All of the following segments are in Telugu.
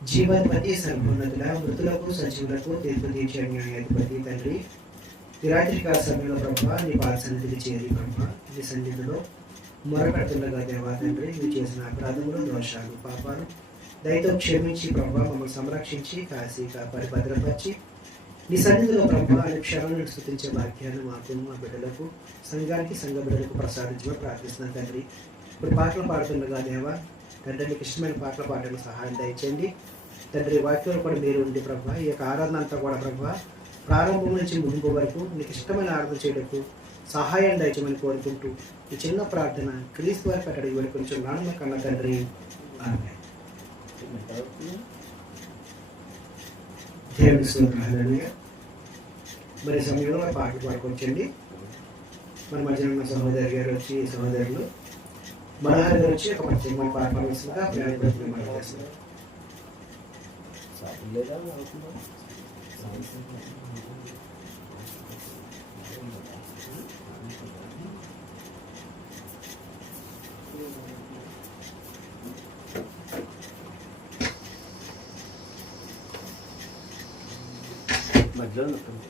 జీవాధిపతి సర్వోన్నతుల మృతులకు సజీవులకు తీర్పు తీర్చే న్యాయాధిపతి తండ్రి ఈ రాత్రికాల సమయంలో ప్రభావ నీ పాద సన్నిధికి చేరి ప్రభావ నీ సన్నిధిలో మొరపెడుతుండగా దేవా తండ్రి నువ్వు చేసిన అపరాధములు దోషాలు పాపాలు దయతో క్షమించి ప్రభావ మమ్మల్ని సంరక్షించి కాసి కాపాడి భద్రపరిచి నీ సన్నిధిలో ప్రభావ అనుక్షణాలను స్థుతించే వాక్యాన్ని మాకు మా బిడ్డలకు సంఘానికి సంఘ బిడ్డలకు ప్రసాదించమని ప్రార్థిస్తున్నాను తండ్రి. ఇప్పుడు పాటలు పాడుతుండగా దేవా తండ్రి నీకు ఇష్టమైన పాటలు పాడడానికి సహాయం దయచేయండి తండ్రి. వాక్యంలో కూడా మీరు ఉండి ప్రభావ ఈ యొక్క ఆరాధన అంతా కూడా ప్రభావ ప్రారంభం నుంచి ముగింపు వరకు నీకు ఇష్టమైన ఆరాధన చేయడానికి సహాయం దయచేయమని కోరుకుంటూ ఈ చిన్న ప్రార్థన క్రీస్తు వారి కట్టడి ఇవ్వని కొంచెం నాన్న కన్న తండ్రి. మరి సమయంలో పాటలు పాడుకోవచ్చండి. మన మధ్యన ఉన్న సహోదరి గారు వచ్చి సహోదరులు మనోహర్ గారు వచ్చి ఒక ప్రత్యేకమైన పాట పాడవలసిందిగా ప్రయాణం చేస్తున్నారు. మధ్యలో ఉంటుంది.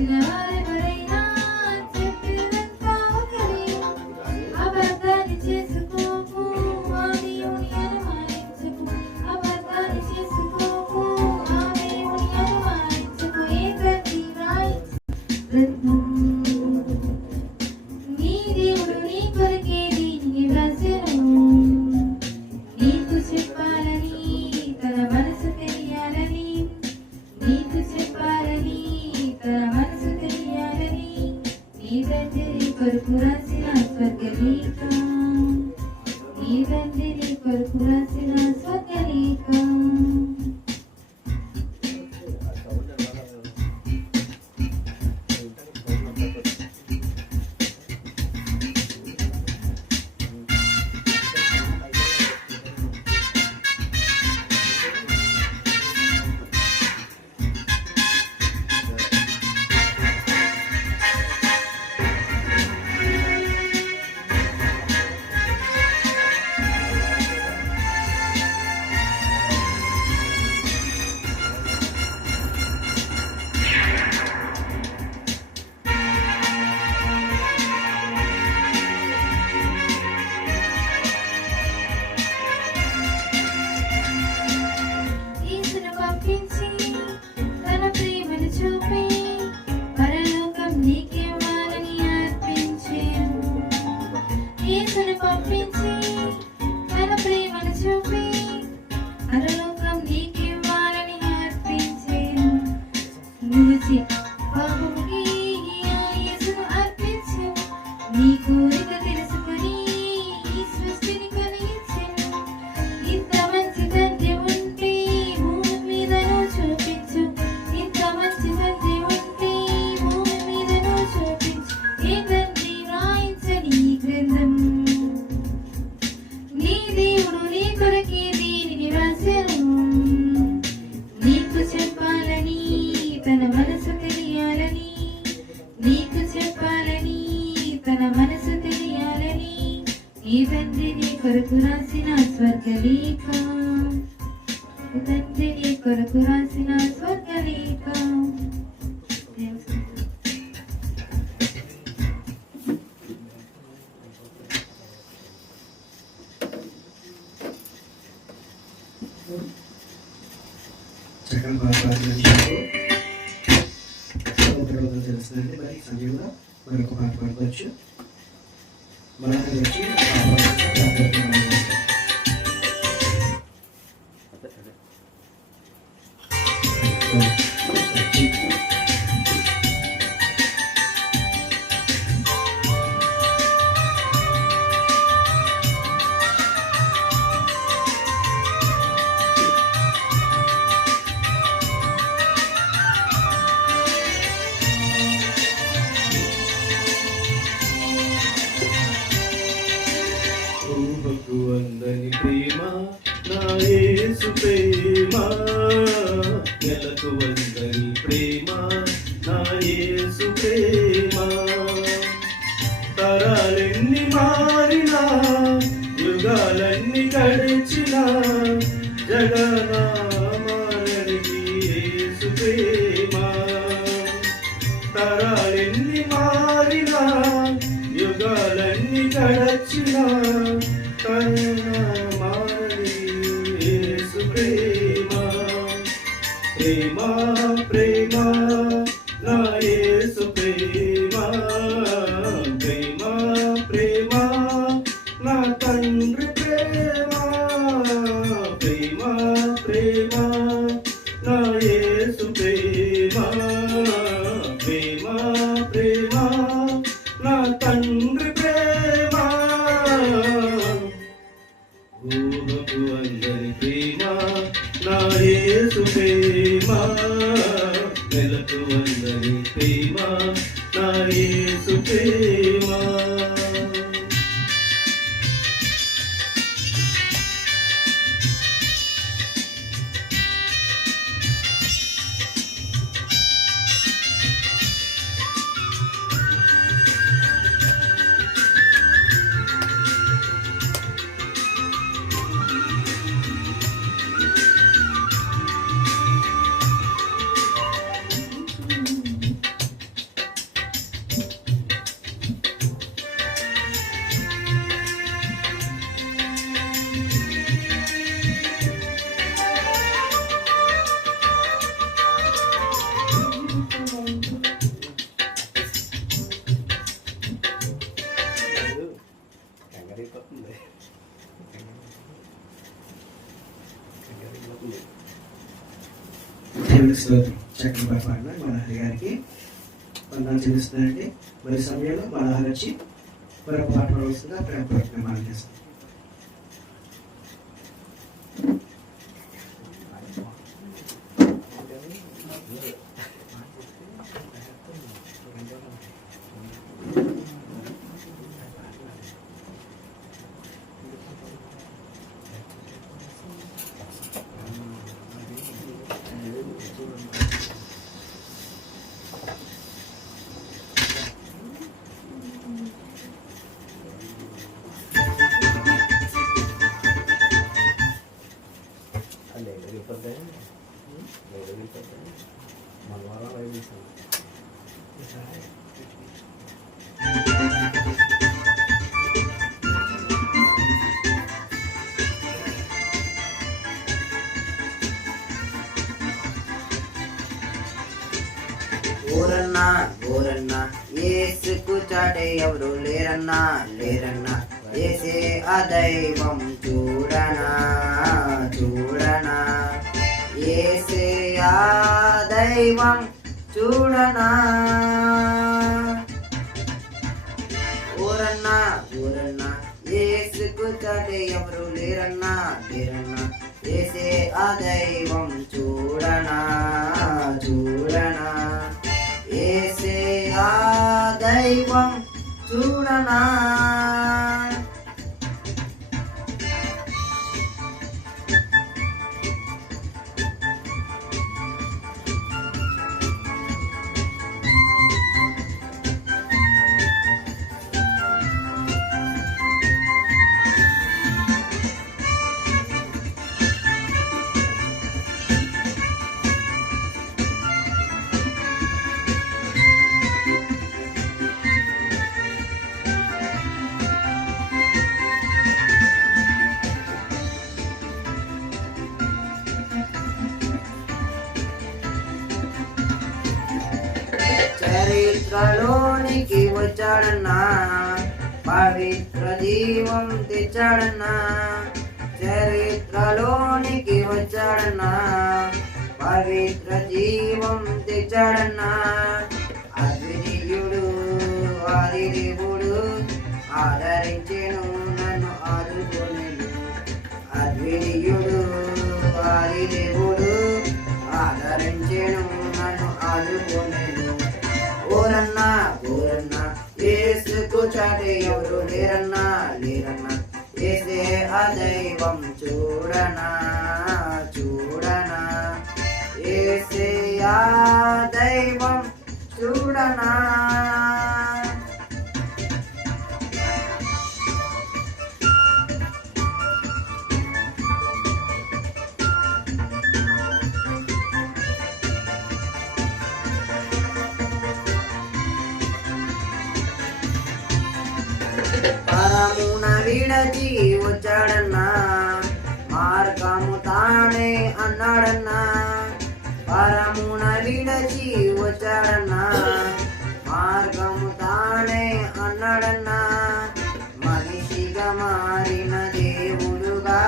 తెలిసిన వారెవరైనా చెప్పినంతా ఒకరే. అబద్ధాన్ని చేసుకోకు, ఆ దేవుని అనుమానించకు. అబద్ధాన్ని చేసుకోకు, ఆ దేవుని అనుమానించకు. ఏ తండ్రి రాయించు రత్నం. నీ దేవుడు నీ కొరకే దీనిని వ్రాసెను. నీకు చెప్పాలని తన మనసు తెలియాలని, నీకు చెప్పాలని తన మనసు తెలియాలని, నీ తండ్రి కొరకు రాసిన స్వర్గలేఖ, నీ తండ్రి కొరకు రాసిన స్వర్గలేఖ. యేసును పంపించి తన ప్రేమను చూపి పరలోకం నీకివ్వాలని అర్పించెను. యేసును పంపించి తన ప్రేమను చూపి పరలోకం నీకివ్వాలని అర్పించెను. నువ్వు పాపముకి ఆ యేసును అర్పించు. నీ కోరిక తెలుసుకొని ఈ సృష్టిని కలిగించెను. ఇంత మంచి తండ్రి ఉంటే భూమి మీదను చూపించు. ఇంత మంచి తండ్రి ఉంటే భూమి మీదను చూపించు. ఏ తండ్రి వ్రాయించని ఈ గ్రంథం. నీ దేవుడు నీ కొరకే దీనిని వ్రాసెను. నీకు చెప్పాలని తన మనసు తెలియాలని, నీకు చెప్పాలని తన మనసు తెలియాలని, నీ తండ్రి నీ కొరకు రాసిన స్వర్గలేఖ, నీ తండ్రి నీ కొరకు రాసిన స్వర్గలేఖ. చక్కని ప్రార్థన చేస్తూ స్తోత్రాలు తెలుస్తుందండి. మరి ఈ సమయంలో మరొక పాట పాడుకోవచ్చు. మనందరూ వచ్చి ఆ ప్రార్థన ఊహకు అందని ప్రేమ నా యేసు ప్రేమ, నెలకు అందని ప్రేమ నా యేసు ప్రేమ. తరాలెన్ని మారినా యుగాలన్నీ గడిచినా జగన మారనిది యేసు ప్రేమ. తరాలెన్ని మారినా యుగాలన్నీ గడచినా మారని యేసు ప్రేమ. ప్రేమ ప్రేమ నా యేసు ప్రేమ. ప్రేమ ప్రేమ నా తండ్రి ప్రేమ. ప్రేమ ప్రేమ నా యేసు ప్రేమ. ప్రేమ ప్రేమ నా తండ్రి ప్రేమ. ఊహకు అందని ప్రేమ నా యేసు ప్రేమ, నెలకు అందని ప్రేమ నా యేసు ప్రేమ. దేవుని స్తోత్రం. చక్కగా పాడిన మనోహరి గారికి వందనాలు చెల్లిస్తున్నానండి. మరి సమయంలో మనోహరి వచ్చి మరొక పాట పాడవలసిందిగా ప్రేమపూర్వకంగా మనం చేస్తాం. ఊరన్నా ఊరన్నా ఏసుకు చాటే ఎవరు లేరన్నా లేరన్నా ఏసే ఆ దైవం చూడనా చూడనా ఏసే ఆ దైవం చూడనా ఊరన్నా ఊరన్నా ఏసుకు చాటే ఎవరు లేరన్నా లేరన్నా ఏసే ఆ దైవం చూడనా చూడనా ఏసే ఆ దైవం చూడనా చరిత్రలోనికి వచ్చాడన్నా పవిత్ర జీవం తెచ్చాడన్నా చరిత్రలోనికి వచ్చాడన్నా పవిత్ర జీవం తెచ్చాడన్నా అద్వితీయుడు ఆది దేవుడు ఆదరించెను నన్ను ఆదుకొనెను అద్వితీయుడు ఆది దేవుడు ఆదరించెను నన్ను ఆదుకొనెను ఊరన్నా ఊరన్నా ఏసుకు చాటే ఎవరు లేరన్నా లేరన్నా ఏసే ఆ దైవం చూడనా చూడనా ఏసే ఆ దైవం చూడనా పరమున విడచి వచ్చాడన్నా మార్గము తానే అన్నాడన్నా పరమున విడచి వచ్చాడన్నా మార్గము తానే అన్నాడన్నా మనిషిగా మారిన దేవుడుగా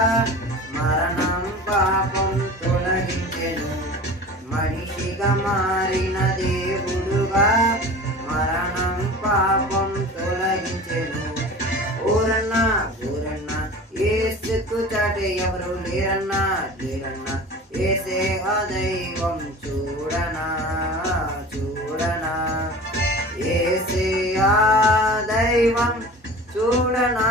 మరణం పాపం తొలగించెను మనిషిగా మారిన దేవుడుగా మరణం పాపం తొలగించెను ఊరన్నా ఊరన్నా ఏసుకు చాటే ఎవరు లేరన్నా లేరన్నా ఏసే ఆ దైవం చూడనా చూడనా ఏసే ఆ దైవం చూడనా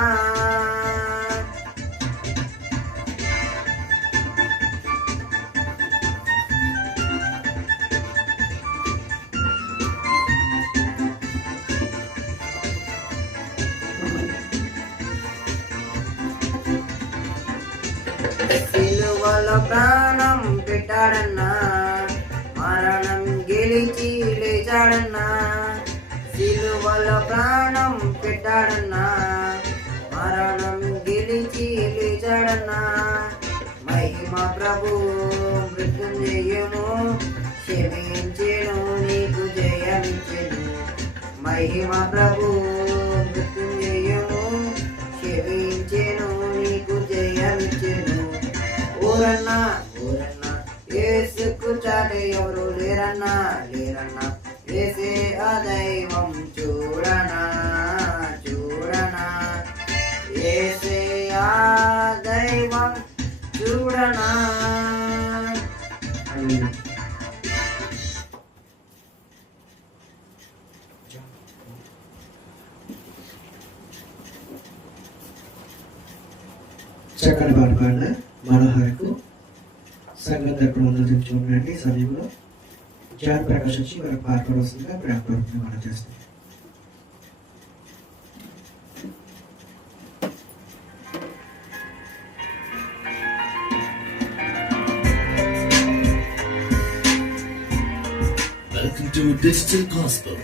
సిలువలో ప్రాణం పెట్టాడన్నా మరణం గెలిచి లేచాడన్నా సిలువలో ప్రాణం పెట్టాడన్నా మరణం గెలిచి లేచాడన్నా మహిమ ప్రభు మృత్యుంజయము క్షమించెను నీకు జయమిచ్చెను మహిమ ప్రభు మృత్యుంజయము క్షమించెను నీకు జయమిచ్చెను ఊరన్నా ఊరన్నా ఏసుకు చాటే లేరన్నా లేరన్నా ఏసే ఆ దైవం చూడనా చూడనా ఏసే ఆ దైవం చూడనా. చక్కని పాట పాడిన మనోహర్కు సంఘం తరపున ఉండండి. సమయంలో జాన్ ప్రకాష్ వచ్చి మనకు పాట వస్తుందిగా ప్రేమపూర్వకంగా మనం చేస్తాం. Welcome to Digital Gospel.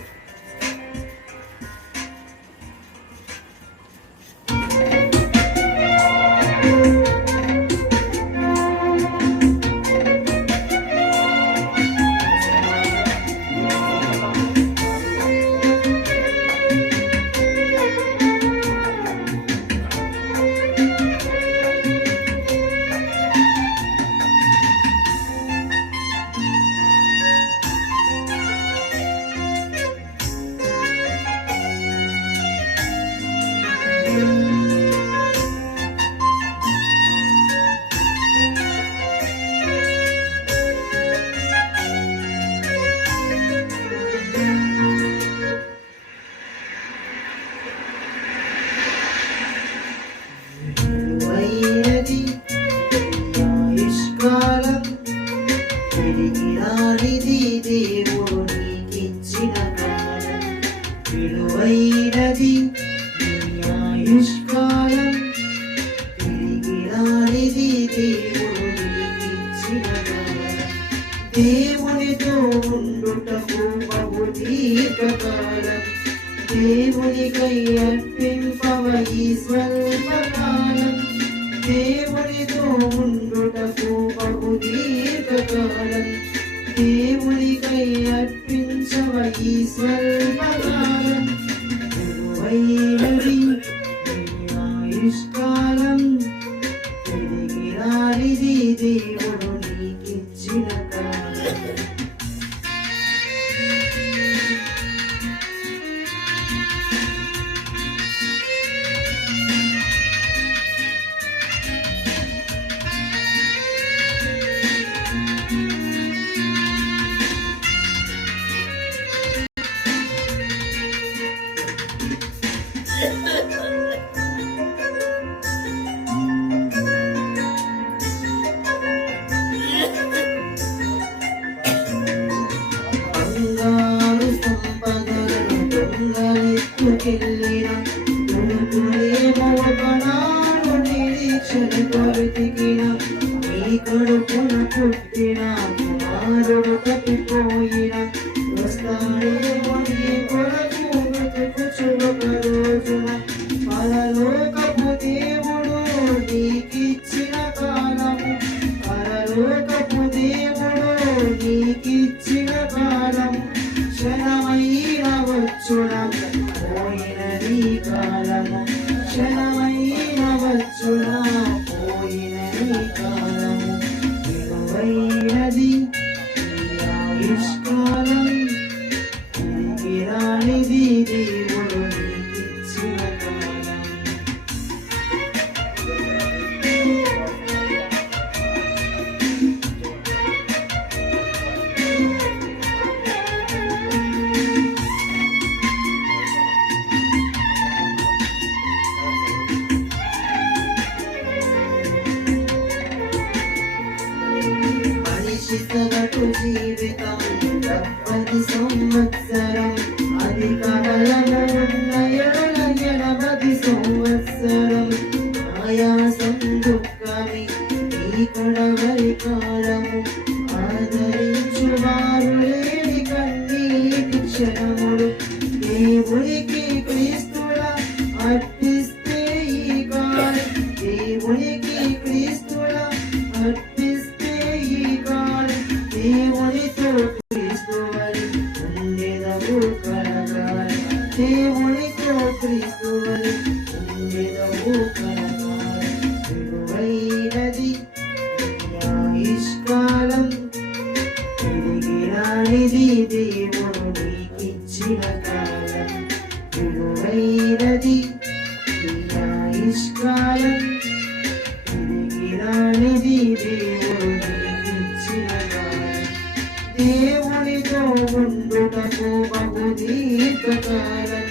విలువైనది నీ ఆయుష్కాలం, తిరిగి రానిది దేవుడు నీకిచ్చిన కాలం. దేవునితో ఉండుటకు బహు దీర్ఘకాలం, దేవునికై అర్పింపవ ఈ స్వల్పకాలం. దేవునితో ఉండుటకు బహు దీర్ఘకాలం, దేవునికై అర్పించవ ఈ స్వల్పకాలం. విలువైనది నీ ఆయుష్కాలం, తిరిగి రానిది దేవుడు నీకిచ్చిన కాలం. బంగారు సంపదలను దొంగలెత్తుకెళ్ళిన కొడుకునేమో ఒకనాడు నిరీక్షణతో వెతికిన, నీ కడుపున పుట్టిన కుమారుడు తప్పిపోయిన, వస్తాడేమో నీ కొరకు వెతుకుచు ఒక రోజున. పరలోకపు దేవుడు నీకిచ్చిన కాలము, పరలోకపు దేవుడు నీకిచ్చిన కాలము, క్షణమైన వచ్చున పోయిన నీ కాలము, క్షణమైన వచ్చున పోయిన నీ కాలము. విలువైనది నీ ఆయుష్కాలం, తిరిగి రానిది దేవుడు నీకిచ్చిన కాలం. మనిషి సగటు జీవితం 70 సంవత్సరం, అధిక బలము ఉన్న 80 సంవత్సరం. ఆయాసం దుఃఖమే ఈ కడవరి కాలము, ఆదరించువారు లేని కన్నీటి క్షణములు. దేవునికి క్రీస్తుల అర్పిస్తే ఈ కాలం, దేవునికి క్రీస్తుల అర్పిస్తే ఈ కాలం. దేవునితో క్రీస్తువని ఉండెదవు కలకాలం, దేవునితో క్రీస్తువని ఉండెదవు కలకాలం. విలువైనది నీ ఆయుష్కాలం, తిరిగి రాని ఉండుటకు బహు దీర్ఘకాలం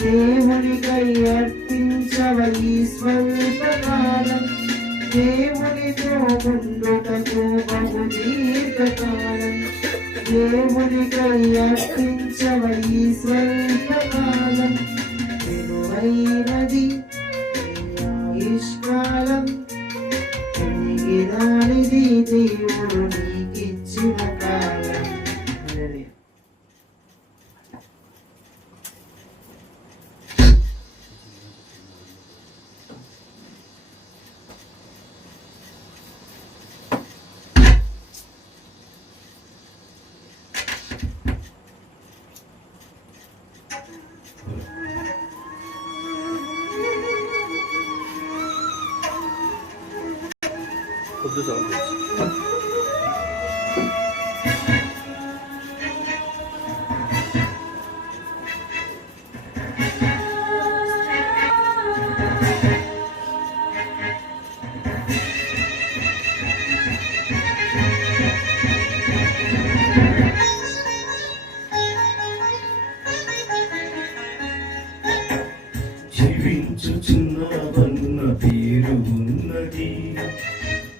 దేవునికై అర్పించవయి స్వల్పకాలం దేవునితో ఉండుటకు బహు దీర్ఘకాలం దేవునికై అర్పించవయి స్వల్పకాలం విలువైనది ఆయుష్కాలం దానిది దేవుడు నీకిచ్చిన కాలం. కొద్ది సౌండ్ జీవించుచున్నావన్న పేరు ఉన్నది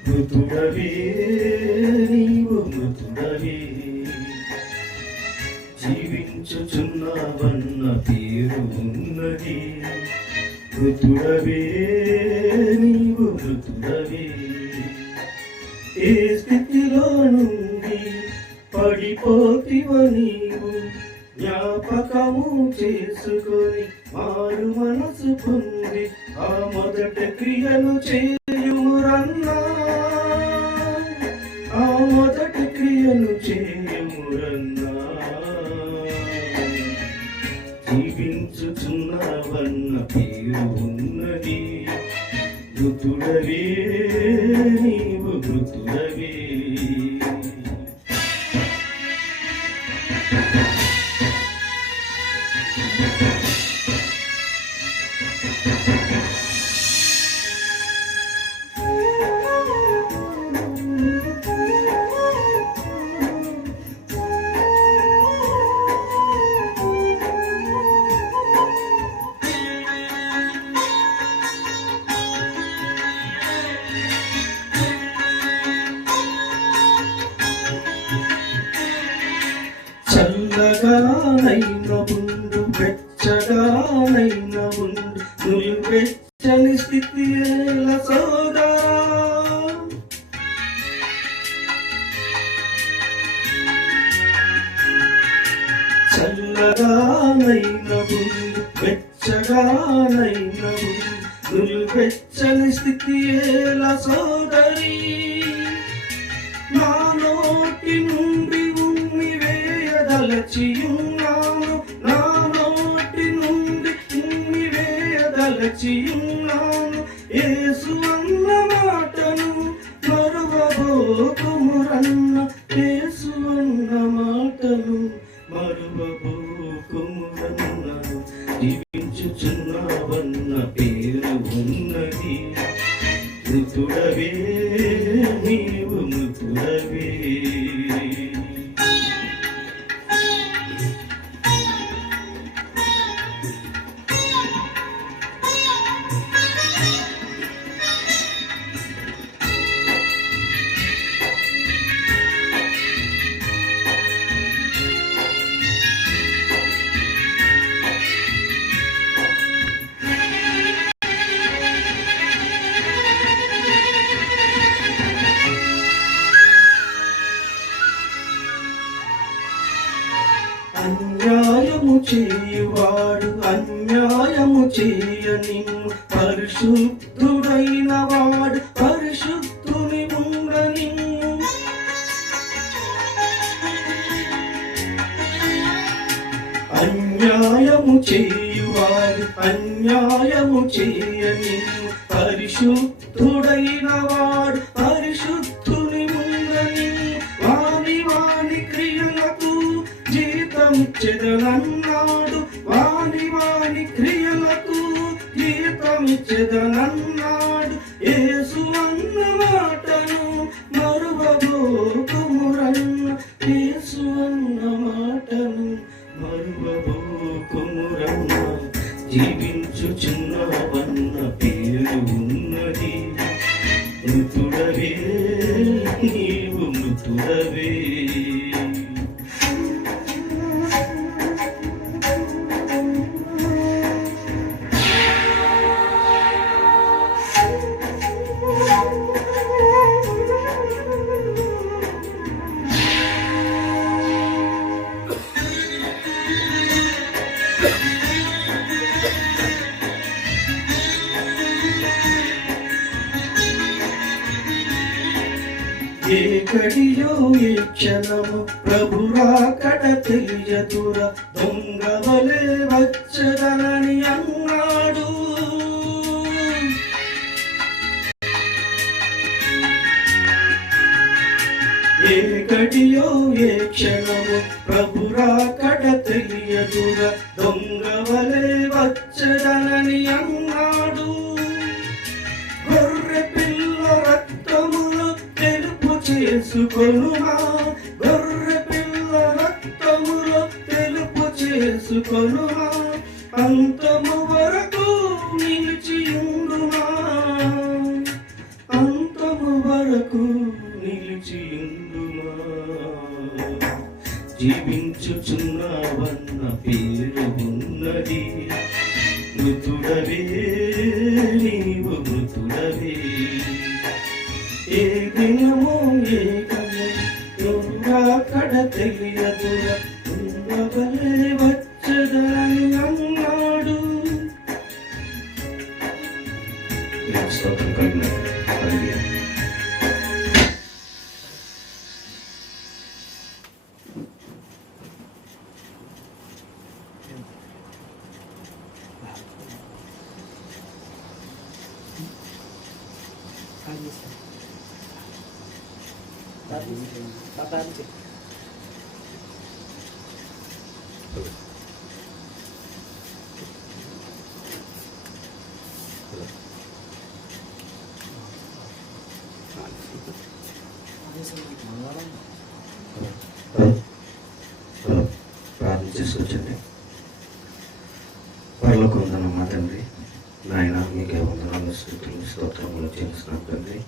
మృతుడవే నీవు మృతుడవే జీవించుచున్నావన్న పేరు ఉన్నది మృతుడవే నీవు మృతుడవే ఏ స్థితిలో నుండి పడిపోతివ నీవు జ్ఞాపకము చేసుకొని మారు మనసు పొంది ఆ మొదటి క్రియను చేయుమురన్నా ఆ మొదటి క్రియను చేయుమురన్నా జీవించుచున్నావన్న పేరు ఉన్నది మృతుడవే నీవు మృతుడవే చల్లగానైన ఉండు వెచ్చగానైన ఉండు నువ్వు వెచ్చని స్థితి ఎలా సోదా చల్లగానైన ఉండు వెచ్చగానైన ఉండు నువ్వు వెచ్చని స్థితి ఎలా సోదరి నా నోటి నుండి వేయదలచియున్నాను నా నోటి నుండి వేయదలచియున్నాను యేసు అన్న మాటను మరువబోకుమురన్న యేసు అన్న మాటను మరువబోకుమురన్న జీవించుచున్నావన్న పేరు ఉన్నది మృతుడవే నీవు మృతుడవే అన్యాయము చేయువాడు అన్యాయము చేయని పరిశుద్ధుడైన వాడు పరిశుద్ధుని ఉండని అన్యాయము చేయువాడు అన్యాయము చేయని పరిశుద్ధుడైన వాడు పరిశుద్ధుని ఉండని వాని వాని క్రియలకు జీతమిచ్చెదనన్నాడు వాని వాని క్రియలకు జీతమిచ్చెదనన్నాడు యేసు అన్న మాటను మరువబోకుమురన్న యేసు అన్న మాట జీవించుచున్నావన్న పేరు ఉన్నది. మృతుడవే నీవు మృతుడవే. ఏ కడియో ఏ క్షణము ప్రభు రాకడ తెలియదురా, దొంగవలే వచ్చదనని అన్నాడు. ఏ కడియో ఏ క్షణము ప్రభు రాకడ తెలియదురా, దొంగవలే వచ్చదనని అన్నాడు. గొర్రె పిల్ల రక్తములు తెలుపు చేసుకొనుమా, గొర్రె పిల్ల రక్తములు తెలుపు చేసుకొనుమా, అంతము వరకు నిలిచియుండుమా, అంతము వరకు నిలిచియుండుమా. జీవించుచున్నావన్న పేరు ఉన్నది. మృతుడవే నీవు మృతుడవే. ఏ దినమో ఏ కను రాకడ తెలియదురా, ఉండవలే వచ్చదనని అన్నాడు. ప్రార్థన చేసుకొచ్చండి. పరలోకమున్న మా తండ్రి, నాయన మీకే వందనాలు, స్తుతులు, స్తోత్రములు చేస్తున్నాం తండ్రి.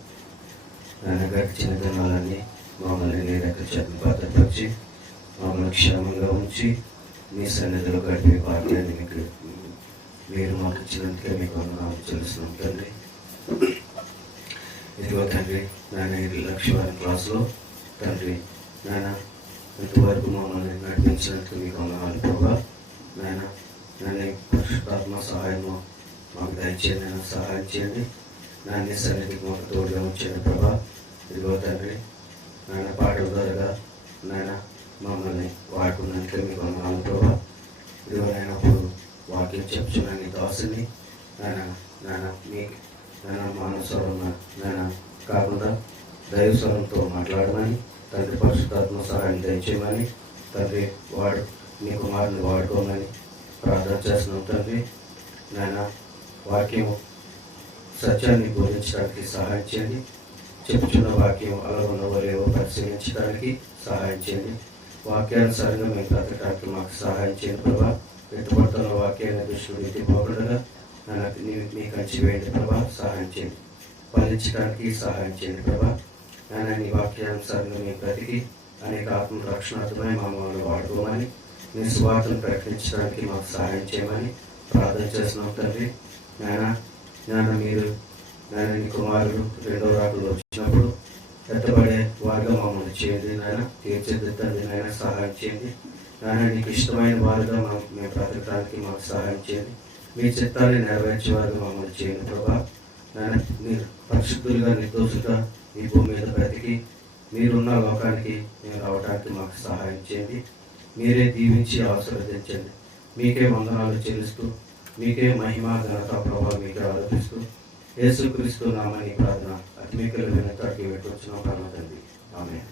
ఆయన గడిచిన దినాలన్నీ మమ్మల్ని నీ రెక్క చేతులు భద్రపరిచి మమ్మల్ని క్షేమంగా ఉంచి మీ సన్నిధిలో గడిపే భాగ్యాన్ని మీరు మాకు ఇచ్చినందుకే మీకు వందనాలు చెల్లిస్తున్నాం తండ్రి. ఇదిగో తండ్రి, నాయన 1,00,000 క్లాసులో తండ్రి నాయన ఇంతవరకు మమ్మల్ని నడిపించినందుకు మీకు వందనాలు ప్రభా. నాయన పరిశుద్ధాత్మ సహాయము మాకు దయచేయండి, నాయన సహాయం చేయండి. నాన్న సన్నిధికి మాకు తోడుగా ఉంచండి ప్రభా. ఇదిగో తండ్రి, నాయన పాటల ద్వారా నాయన మమ్మల్ని వాడుకున్నందుకే మీకు వందనాలు ప్రభా. ఇదిగో నాయన అప్పుడు వాక్యం చెప్తున్నాను నీ దాసుని నాయన మీకు నాయన మానవస్వరం నాయన కాకుండా దైవస్వరంతో మాట్లాడమని తండ్రి పరిశుద్ధాత్మ సహాయం దయచేయమని తండ్రి మీ కుమారుని వాడుకోమని ప్రార్థన చేస్తున్నాం తండ్రి. నాయన వాక్యం సత్యాన్ని బోధించడానికి సహాయం చేయండి. చెప్పుచున్న వాక్యం అలా ఉన్నవారేవో పరిశీలించడానికి సహాయం చేయండి. వాక్యానుసారంగా మేము బ్రతకడానికి మాకు సహాయం చేయండి ప్రభా. పెట్టుబడుతున్న వాక్యాన్ని దృష్టిలో ఎత్తిపోకుండా మీ కంచి వేయండి ప్రభా, సహాయం చేయండి. ఫలించడానికి సహాయం చేయండి ప్రభా. నాయన నీ వాక్యానుసారంగా మేము బ్రతికి అనేక ఆత్మ రక్షణార్థమై మమ్మల్ని వాడుకోమని మీ స్వార్థను ప్రకటించడానికి మాకు సహాయం చేయమని ప్రార్థన చేస్తున్నాం తండ్రి. నాయన మీరు నాయన నీ కుమారుడు 2వ రాకడలో వచ్చినప్పుడు ఎత్తబడే వారుగా మమ్మల్ని చేయండి నాయన, తీర్చిదిద్దండి నాయన, సహాయం చేయండి నాయన. నీకు ఇష్టమైన వారుగా మేము బ్రతకడానికి మాకు సహాయం చేయండి. మీ చిత్తాన్ని నెరవేర్చే వారుగా మమ్మల్ని చేయండి ప్రభా. నాయన మీరు పరిశుద్ధులుగా నిర్దోషులుగా ఈ భూమి మీద బ్రతికి మీరున్న లోకానికి మేము రావడానికి మాకు సహాయం చేయండి. మీరే దీవించి ఆశీర్వదించండి. మీకే వందనాలు చెల్లిస్తూ మీకే మహిమ ఘనత ప్రభావం మీకే ఆరోపిస్తూ యేసుక్రీస్తు నామని ప్రార్థన అతి మీకలు వినతానికి పెట్టుకొచ్చిన ప్రార్థన తండ్రి. ఆమేన్.